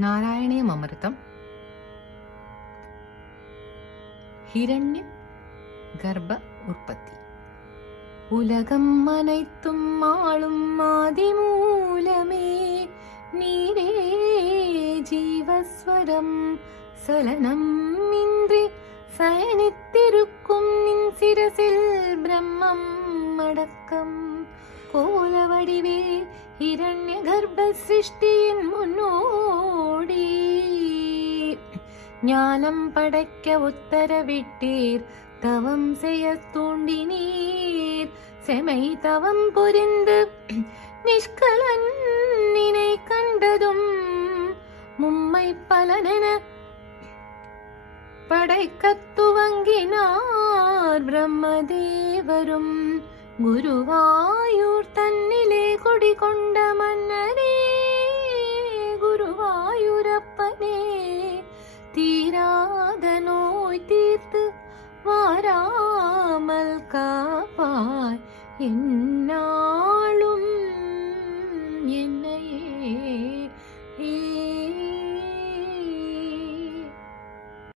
നാരായണീയമൃതം ഹിരണ്യ ഗർഭ ഉற்பത്തി. ഉലകം അனைத்துം ஆளும் ஆதிமூலமே நீரே ஜீவஸ்வரம் சலனம் இன்றி சயனித்திருக்கும் நின் சிரசில் பிரம்மம் அடக்கம். கோல வடிவே ஹிரண்ய கர்ப்ப சிருஷ்டியின் முன்னோடி ஞானம் படைக்க உத்தரவிட்டீர், தவம் செய்ய தூண்டினீர். செமை தவம் புரிந்து நிஷ்கலன் நினை கண்டதும் மும்மை பலனென படைக்கத் துவங்கினார் பிரம்மதேவரும். குருவாயூர் தன்னிலே குடிகொண்ட மன்னரே, குருவாயூரப்பனே, தீராத நோய் தீர்த்து வாராமல் காப்பாய் என்னா